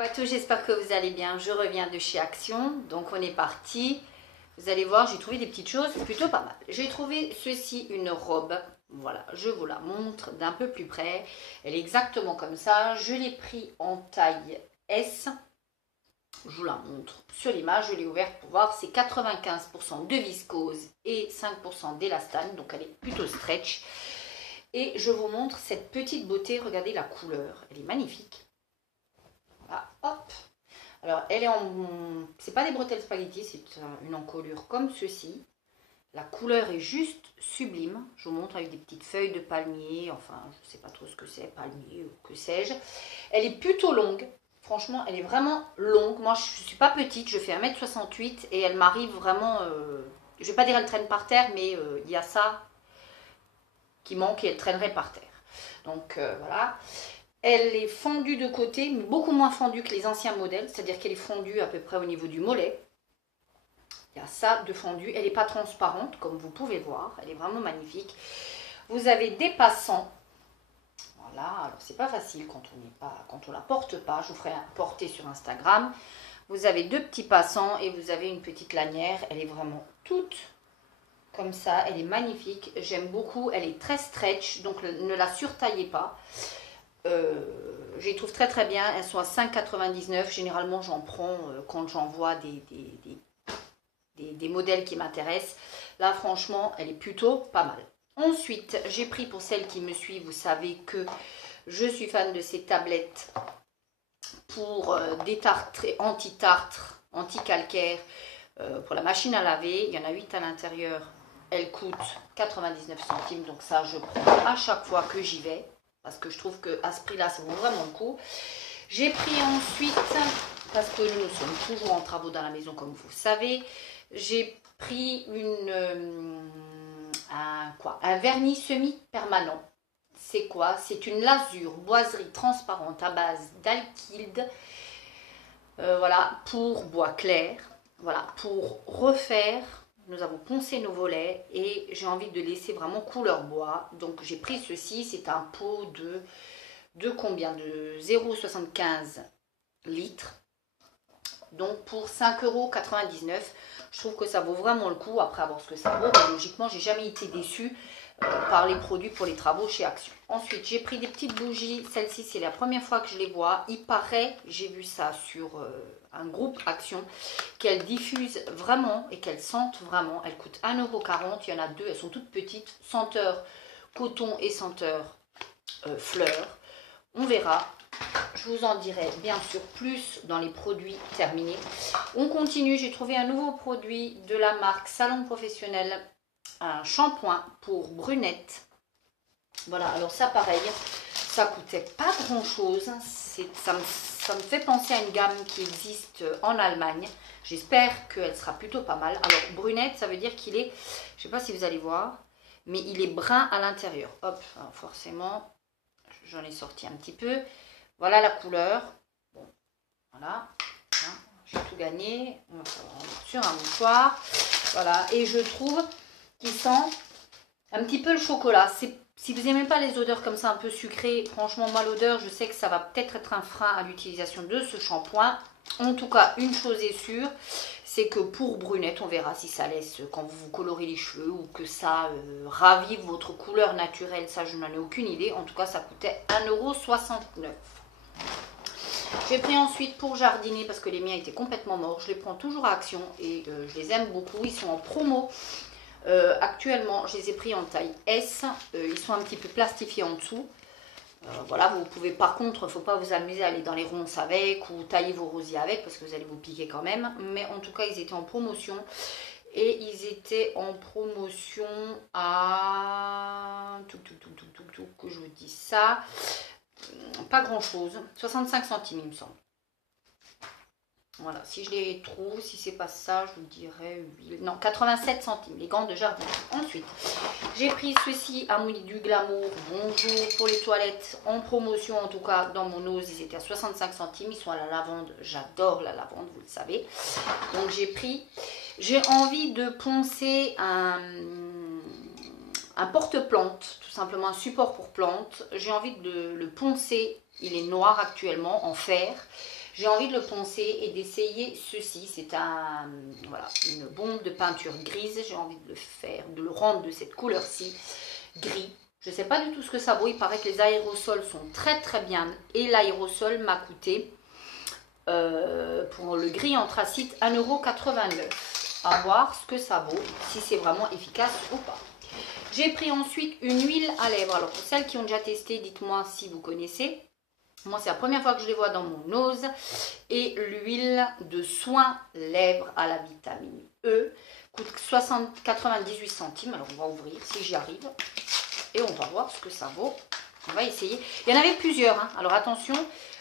Bonjour à tous, j'espère que vous allez bien. Je reviens de chez Action, donc on est parti. Vous allez voir, j'ai trouvé des petites choses plutôt pas mal. J'ai trouvé ceci, une robe. Voilà, je vous la montre d'un peu plus près. Elle est exactement comme ça. Je l'ai pris en taille S. Je vous la montre sur l'image. Je l'ai ouverte pour voir. C'est 95% de viscose et 5% d'élastane. Donc elle est plutôt stretch. Et je vous montre cette petite beauté. Regardez la couleur. Elle est magnifique. Voilà, hop. Alors, elle est en... C'est pas des bretelles spaghetti, c'est une encolure comme ceci. La couleur est juste sublime. Je vous montre avec des petites feuilles de palmier. Enfin, je ne sais pas trop ce que c'est, palmier ou que sais-je. Elle est plutôt longue. Franchement, elle est vraiment longue. Moi, je ne suis pas petite, je fais 1m68 et elle m'arrive vraiment... je ne vais pas dire elle traîne par terre, mais il y a ça qui manque et elle traînerait par terre. Donc, voilà. Elle est fendue de côté, mais beaucoup moins fendue que les anciens modèles, c'est-à-dire qu'elle est fendue à peu près au niveau du mollet. Il y a ça de fendu. Elle n'est pas transparente, comme vous pouvez voir. Elle est vraiment magnifique. Vous avez des passants. Voilà, alors c'est pas facile quand on la porte pas. Je vous ferai porter sur Instagram. Vous avez deux petits passants et vous avez une petite lanière. Elle est vraiment toute comme ça. Elle est magnifique. J'aime beaucoup. Elle est très stretch, donc ne la surtaillez pas. Je les trouve très très bien. Elles sont à 5,99 €. Généralement, j'en prends quand j'en vois des modèles qui m'intéressent. Là, franchement, elle est plutôt pas mal. Ensuite, j'ai pris, pour celles qui me suivent, vous savez que je suis fan de ces tablettes pour des tartres anti-tartre, anti-calcaire, pour la machine à laver. Il y en a 8 à l'intérieur. Elle coûte 99 centimes. Donc ça, je prends à chaque fois que j'y vais. Parce que je trouve qu'à ce prix-là, ça vaut vraiment le coup. J'ai pris ensuite, parce que nous sommes toujours en travaux dans la maison, comme vous savez, j'ai pris un vernis semi-permanent. C'est quoi? C'est une lasure boiserie transparente à base d'alkylde. Voilà, pour bois clair. Voilà, pour refaire. Nous avons poncé nos volets et j'ai envie de laisser vraiment couleur bois. Donc j'ai pris ceci, c'est un pot de combien? De 0,75 litres. Donc pour 5,99 €. Je trouve que ça vaut vraiment le coup après avoir ce que ça vaut. Mais logiquement, j'ai jamais été déçue par les produits pour les travaux chez Action. Ensuite, j'ai pris des petites bougies. Celle-ci, c'est la première fois que je les vois. Il paraît, j'ai vu ça sur un groupe Action, qu'elles diffusent vraiment et qu'elles sentent vraiment. Elles coûtent 1,40 €. Il y en a deux, elles sont toutes petites. Senteur coton et senteur fleurs. On verra. Je vous en dirai bien sûr plus dans les produits terminés. On continue, j'ai trouvé un nouveau produit de la marque Salon Professionnel, un shampoing pour brunettes. Voilà, alors ça pareil, ça coûtait pas grand chose. Ça me fait penser à une gamme qui existe en Allemagne. J'espère qu'elle sera plutôt pas mal. Alors brunette, ça veut dire qu'il est, je sais pas si vous allez voir, mais il est brun à l'intérieur. Hop, alors forcément, j'en ai sorti un petit peu. Voilà la couleur. Bon, voilà. Hein, j'ai tout gagné. On va sur un mouchoir. Voilà. Et je trouve qu'il sent un petit peu le chocolat. Si vous n'aimez pas les odeurs comme ça un peu sucrées, franchement, moi l'odeur, je sais que ça va peut-être être un frein à l'utilisation de ce shampoing. En tout cas, une chose est sûre, c'est que pour brunette, on verra si ça laisse quand vous vous colorez les cheveux ou que ça ravive votre couleur naturelle. Ça, je n'en ai aucune idée. En tout cas, ça coûtait 1,69 €. J'ai pris ensuite pour jardiner parce que les miens étaient complètement morts. Je les prends toujours à Action et je les aime beaucoup. Ils sont en promo. Actuellement, je les ai pris en taille S. Ils sont un petit peu plastifiés en dessous. Voilà, vous pouvez par contre, il ne faut pas vous amuser à aller dans les ronces avec ou tailler vos rosiers avec parce que vous allez vous piquer quand même. Mais en tout cas, ils étaient en promotion. Et ils étaient en promotion à... que je vous dis ça. Pas grand chose, 65 centimes il me semble. Voilà, si je les trouve, si c'est pas ça, je vous dirais 8, non, 87 centimes, les gants de jardin. Ensuite, j'ai pris ceci à du Glamour, bonjour, pour les toilettes, en promotion en tout cas, dans mon ose, ils étaient à 65 centimes, ils sont à la lavande, j'adore la lavande, vous le savez. Donc j'ai envie de poncer un porte-plante, tout simplement un support pour plantes. J'ai envie de le poncer, il est noir actuellement, en fer. j'ai envie de le poncer et d'essayer ceci. C'est voilà, une bombe de peinture grise. J'ai envie de le faire, de le rendre de cette couleur-ci, gris. Je ne sais pas du tout ce que ça vaut. Il paraît que les aérosols sont très très bien. Et l'aérosol m'a coûté, pour le gris anthracite, 1,89 €. À voir ce que ça vaut, si c'est vraiment efficace ou pas. J'ai pris ensuite une huile à lèvres. Alors pour celles qui ont déjà testé, dites-moi si vous connaissez. Moi, c'est la première fois que je les vois dans mon nose. Et l'huile de soin lèvres à la vitamine E coûte 98 centimes. Alors, on va ouvrir si j'y arrive. Et on va voir ce que ça vaut. On va essayer. Il y en avait plusieurs. Hein. Alors, attention,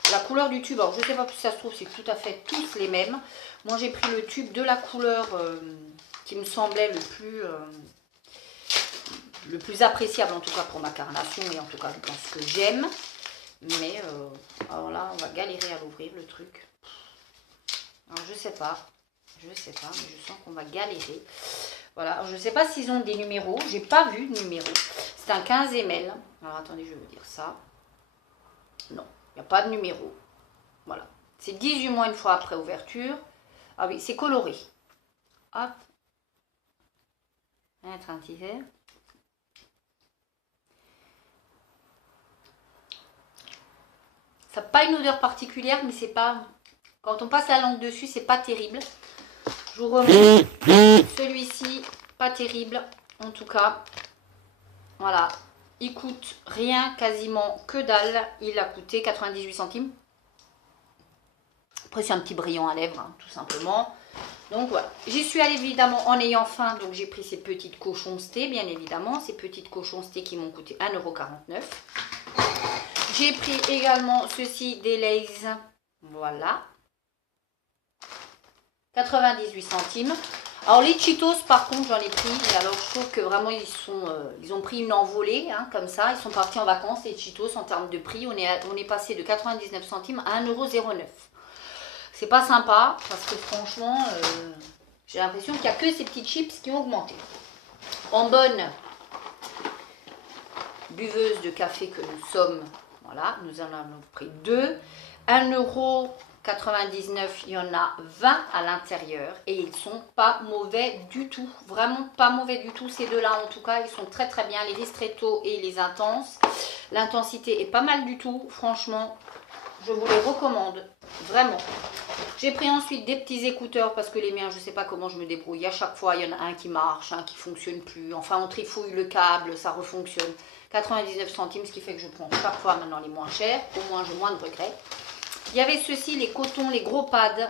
la couleur du tube. Alors, je ne sais pas si ça se trouve, c'est tout à fait tous les mêmes. Moi, j'ai pris le tube de la couleur qui me semblait le plus appréciable, en tout cas pour ma carnation. Et en tout cas, dans ce que j'aime. Mais alors là, on va galérer à l'ouvrir le truc. Alors je sais pas, mais je sens qu'on va galérer. Voilà, alors, je sais pas s'ils ont des numéros, j'ai pas vu de numéro. C'est un 15 ml. Alors attendez, je vais vous dire ça. Non, il n'y a pas de numéro. Voilà, c'est 18 mois une fois après ouverture. Ah oui, c'est coloré. Hop. Mettre un petit verre. Ça n'a pas une odeur particulière, mais c'est pas... Quand on passe la langue dessus, c'est pas terrible. Je vous remonte celui-ci, pas terrible. En tout cas, voilà. Il coûte rien, quasiment que dalle. Il a coûté 98 centimes. Après, c'est un petit brillant à lèvres, hein, tout simplement. Donc voilà. J'y suis allée évidemment en ayant faim. Donc j'ai pris ces petites cochoncetés, bien évidemment. Ces petites cochoncetés qui m'ont coûté 1,49 €. J'ai pris également ceci des Lay's, voilà, 98 centimes. Alors les Cheetos par contre j'en ai pris, et alors je trouve que vraiment ils ont pris une envolée, hein, comme ça, ils sont partis en vacances les Cheetos en termes de prix, on est passé de 99 centimes à 1,09 €. C'est pas sympa parce que franchement j'ai l'impression qu'il n'y a que ces petites chips qui ont augmenté. En bonne buveuse de café que nous sommes, voilà, nous en avons pris 2. 1,99 €, il y en a 20 à l'intérieur. Et ils sont pas mauvais du tout. Vraiment pas mauvais du tout. Ces deux-là, en tout cas, ils sont très très bien. Les ristretto et les intenses. L'intensité est pas mal du tout. Franchement, je vous les recommande. Vraiment. J'ai pris ensuite des petits écouteurs parce que les miens, je ne sais pas comment je me débrouille. À chaque fois, il y en a un qui marche, un qui ne fonctionne plus. Enfin, on trifouille le câble, ça refonctionne. 99 centimes, ce qui fait que je prends chaque fois maintenant les moins chers. Au moins, j'ai moins de regrets. Il y avait ceci, les cotons, les gros pads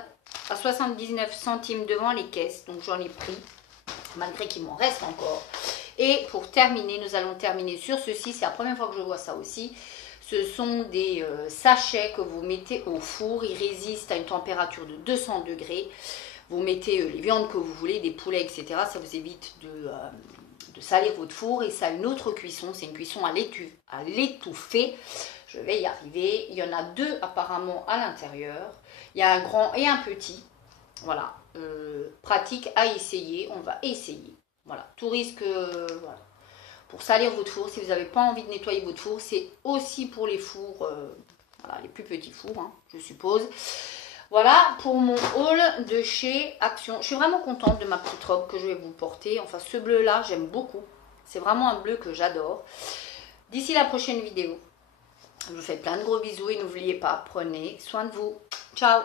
à 79 centimes devant les caisses. Donc, j'en ai pris, malgré qu'il m'en reste encore. Et pour terminer, nous allons terminer sur ceci. C'est la première fois que je vois ça aussi. Ce sont des sachets que vous mettez au four. Ils résistent à une température de 200 degrés. Vous mettez les viandes que vous voulez, des poulets, etc. Ça vous évite de salir votre four. Et ça a une autre cuisson. C'est une cuisson à l'étouffer. Je vais y arriver. Il y en a 2 apparemment à l'intérieur. Il y a un grand et un petit. Voilà. Pratique à essayer. On va essayer. Voilà. Tout risque... voilà. Pour salir votre four, si vous n'avez pas envie de nettoyer votre four, c'est aussi pour les fours, voilà, les plus petits fours, hein, je suppose. Voilà pour mon haul de chez Action. Je suis vraiment contente de ma petite robe que je vais vous porter. Enfin, ce bleu-là, j'aime beaucoup. C'est vraiment un bleu que j'adore. D'ici la prochaine vidéo, je vous fais plein de gros bisous et n'oubliez pas, prenez soin de vous. Ciao!